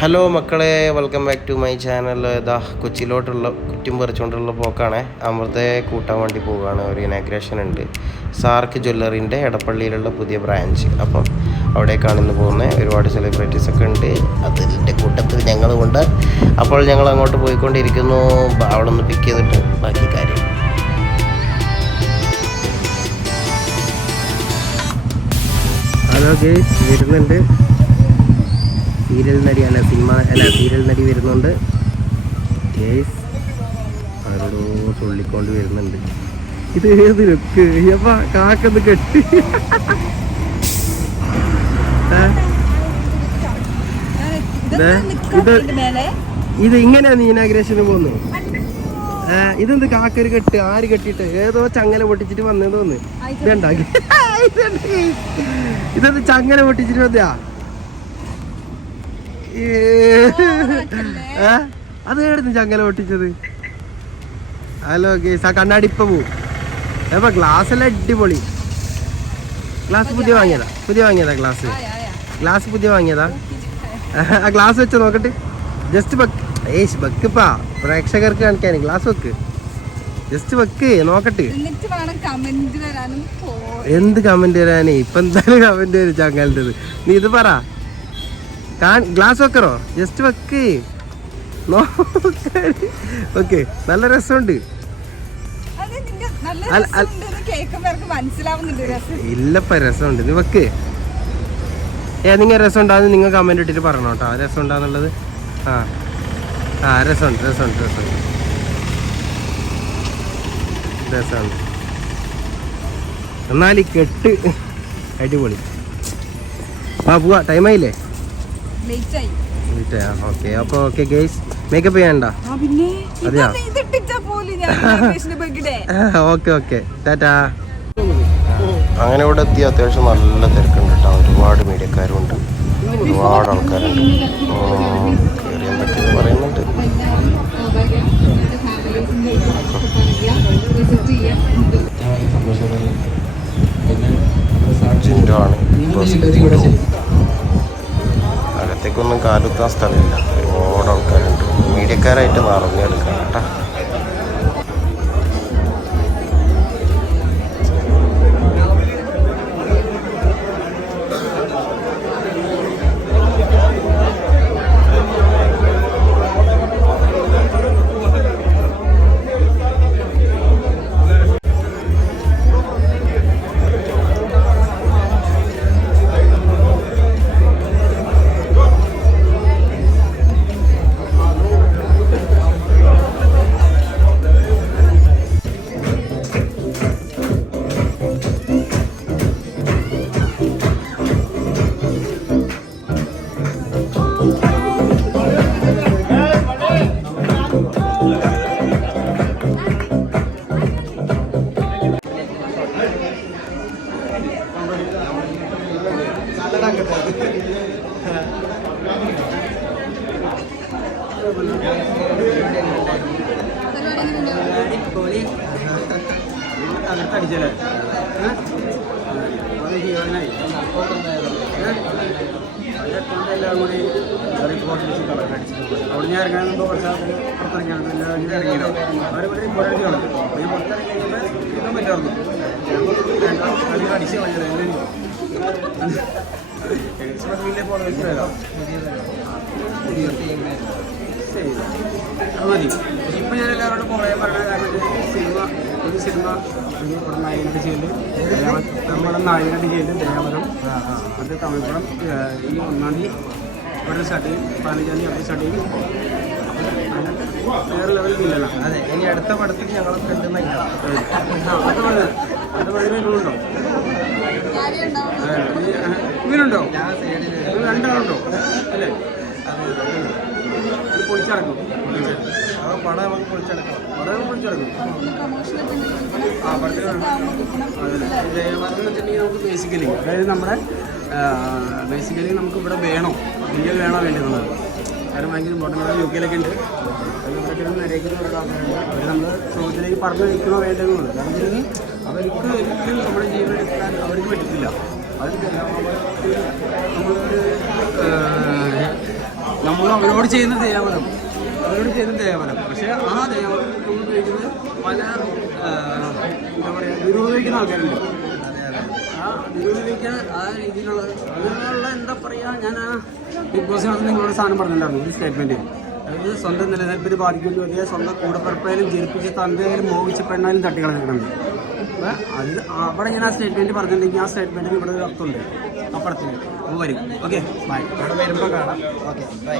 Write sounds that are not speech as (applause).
Hello മക്കളെ welcome back to my channel ഇതാ കൊച്ചിയിലോട്ടുള്ള കുറ്റും പറിച്ചുകൊണ്ടുള്ള പോക്കാണ്. അമൃതയെ കൂട്ടാൻ വേണ്ടി പോവുകയാണ്. ഒരു ഇനാഗ്രേഷൻ ഉണ്ട്. സാർക്ക് ജ്വല്ലറിന്റെ എടപ്പള്ളിയിലുള്ള പുതിയ ബ്രാഞ്ച് അപ്പം അവിടേക്കാണ് ഇന്ന് പോകുന്നത്. ഒരുപാട് സെലിബ്രിറ്റീസ് ഒക്കെ ഉണ്ട്. അതിന്റെ കൂട്ടത്തിൽ ഞങ്ങളുമുണ്ട് അപ്പോൾ ഞങ്ങൾ അങ്ങോട്ട് പോയിക്കൊണ്ടിരിക്കുന്നു. അവിടെ നിന്ന് പിക്ക് ചെയ്തിട്ട് ബാക്കി കാര്യം. ഹലോ ഗേസ് വരുന്നുണ്ട്. സീരിയൽ നടി അല്ല സിനിമ അല്ല സീരിയൽ നടി വരുന്നുണ്ട്. കേസ് ആരോടോ ചൊള്ളിക്കൊണ്ട് വരുന്നുണ്ട്. ഇത് ഏത് ലുക്ക് അപ്പ കാക്കന്ന് കെട്ടി. ഇത് ഇത് ഇങ്ങനെയാ നീ ഇനാഗ്രേഷന് പോന്ന് ഏ ഇതെന്ത് കാക്കൊരു കെട്ട്? ആര് കെട്ടിട്ട് ഏതോ ചങ്ങല പൊട്ടിച്ചിട്ട് വന്നേ തോന്നുന്നു. ഇതുണ്ടാക്കി (laughs) ഇതെന്ത് ചങ്ങല പൊട്ടിച്ചിട്ട് വന്നയാ? അത് എവിടുന്ന് ചങ്ങല പൊട്ടിച്ചത്? ഹലോ ഗേസ് ആ കണ്ണാടി ഇപ്പൊ പോവും. അപ്പൊ ഗ്ലാസ് എല്ലാം അടിപൊളി. ഗ്ലാസ് പുതിയ വാങ്ങിയതാ? പുതിയ വാങ്ങിയതാ ഗ്ലാസ് ഗ്ലാസ് പുതിയ വാങ്ങിയതാ? (laughs) ആ ഗ്ലാസ് വെച്ച് നോക്കട്ടെ. ജസ്റ്റ് വെക്ക്. ഏഷ് വെക്കിപ്പാ. പ്രേക്ഷകർക്ക് കാണിക്കാൻ ഗ്ലാസ് വെക്ക്. ജസ്റ്റ് വെക്ക് നോക്കട്ടെ. എന്ത് കമന്റ് വരാനേ? ഇപ്പൊ എന്തായാലും കമന്റ് വരും ചങ്ങലത്തത് നീ ഇത് പറ. ഗ്ലാസ് വെക്കറോ ജസ്റ്റ് വെക്ക്. ഓക്കെ നല്ല രസമുണ്ട്. ഇല്ലപ്പ രസമുണ്ട്. നീ വെക്ക്. ഏതെങ്കിലും രസം ഉണ്ടാകുന്ന നിങ്ങൾ കമന്റ് ഇട്ടിട്ട് പറയണം കേട്ടോ. രസം ഉണ്ടാകുന്നുള്ളത് ആ. ആ രസമുണ്ട് രസമുണ്ട് രസമുണ്ട്. രസമുണ്ട്. എന്നാൽ ഈ കെട്ട് അടിപൊളി. ആ പോവാ. ടൈമായില്ലേ ഓക്കെ അപ്പോൾ ഓക്കെ ഗേസ് മേക്കപ്പ് ചെയ്യണ്ട. അതെയോ? ഓക്കെ ഓക്കെ ടാറ്റാ അങ്ങനെ ഇവിടെ എത്തി അത്യാവശ്യം നല്ല തിരക്കുണ്ട് കേട്ടോ ഒരുപാട് മീഡിയക്കാരുണ്ട്. ഒരുപാട് ആൾക്കാരുണ്ട്. ഉം, കേറി എന്തൊക്കെ പറയുന്നുണ്ട്. ജിൻഡോ ആണ്. അകത്തേക്കൊന്നും കാലുത്താൻ സ്ഥലമില്ല. ഒരുപാട് ആൾക്കാരുണ്ട്. മീഡിയക്കാരായിട്ട് നിറഞ്ഞു എടുക്കാം കേട്ടോ അവിടെ ഞാൻ ഇറങ്ങാൻ മുമ്പ് കുറച്ച് ആൾക്കാർ അവർ ഇവിടെ പുറത്തേക്ക് വന്നു ഞാൻ പുറത്തിറങ്ങി കഴിയുമ്പോൾ പറ്റായിരുന്നു അതിൽ അടിച്ച് വന്നത് മതി ഇപ്പൊ ഞാൻ എല്ലാവരോടും കുറേ പറഞ്ഞ കാരണം സിനിമ ഒരു സിനിമ ഇവിടെ നായകനായിട്ട് ചെയ്യൽ നമ്മുടെ നായകനായിട്ട് ചെയ്യൽ ദേവരം അത് തമിഴ്പടം ഈ ഒന്നാം തീയതി ഇവിടെ സ്റ്റാർട്ട് ചെയ്യും പതിനഞ്ചാം തീയതി അവിടെ സ്റ്റാർട്ട് ചെയ്യും വേറെ ലെവലിൽ ഇല്ലല്ലോ അതെ. ഇനി അടുത്ത പടത്തിൽ ഞങ്ങളൊക്കെ ഉണ്ടെന്ന് അത് പറഞ്ഞത് അത് പറഞ്ഞിട്ടുണ്ടോ ഇവനുണ്ടോ ഇവർ രണ്ടാളുണ്ടോ? അല്ലേ? ആ വെച്ചിട്ടുണ്ടെങ്കിൽ നമുക്ക് ബേസിക്കലി അതായത് നമ്മുടെ ബേസിക്കലി നമുക്ക് ഇവിടെ വേണോ. ഇന്ത്യയിൽ വേണോ വേണ്ടത് കാരണം ഭയങ്കര ഇമ്പോർട്ടന്റ് യു കെയിലൊക്കെ ഉണ്ട്. ഇവിടെയൊക്കെ ആൾക്കാരുണ്ട് അവർ നമ്മൾ ചോദ്യത്തിലേക്ക് പറഞ്ഞു വയ്ക്കണോ വേണ്ടതെന്നുള്ളത് കാരണം അവർക്ക് ഒരിക്കലും നമ്മുടെ ജീവൻ എടുക്കാൻ അവർക്ക് പറ്റത്തില്ല. അവർക്ക് നമ്മൾ അവരോട് ചെയ്യുന്ന ദയാവനം അവരോട് ചെയ്യുന്ന ദയാവനം പക്ഷേ ആ നമ്മൾ ഉപയോഗിക്കുന്നത് പല എന്താ പറയുക വിരോധിക്കുന്ന ആൾക്കാരുണ്ട്. ആ നിരൂപിക്കാൻ ആ രീതിയിലുള്ള അതിനുള്ള എന്താ പറയുക ഞാൻ ആ ബിഗ് ബോസിനകത്ത് നിങ്ങളോട് സാധനം പറഞ്ഞിട്ടുണ്ടായിരുന്നു ഈ സ്റ്റേറ്റ്മെന്റ് അതായത് സ്വന്തം നിലനിൽപ്പിന് ബാധിക്കുന്ന വലിയ സ്വന്തം കൂടപ്പിറപ്പായാലും ജനിപ്പിച്ച തന്തയായാലും മോഹിച്ച പെണ്ണായാലും തട്ടിക്കളഞ്ഞിട്ടുണ്ട്. അപ്പോൾ അതിൽ അവിടെ ഞാൻ ആ സ്റ്റേറ്റ്മെന്റ് പറഞ്ഞിട്ടുണ്ടെങ്കിൽ ആ സ്റ്റേറ്റ്മെന്റിന് ഇവിടെ ഒരു അർത്ഥമുണ്ട്. അപ്പുറത്തിന് അപ്പോൾ വരും. ഓക്കെ ബൈ അവിടെ വരുമ്പോ കാണാം. Okay bye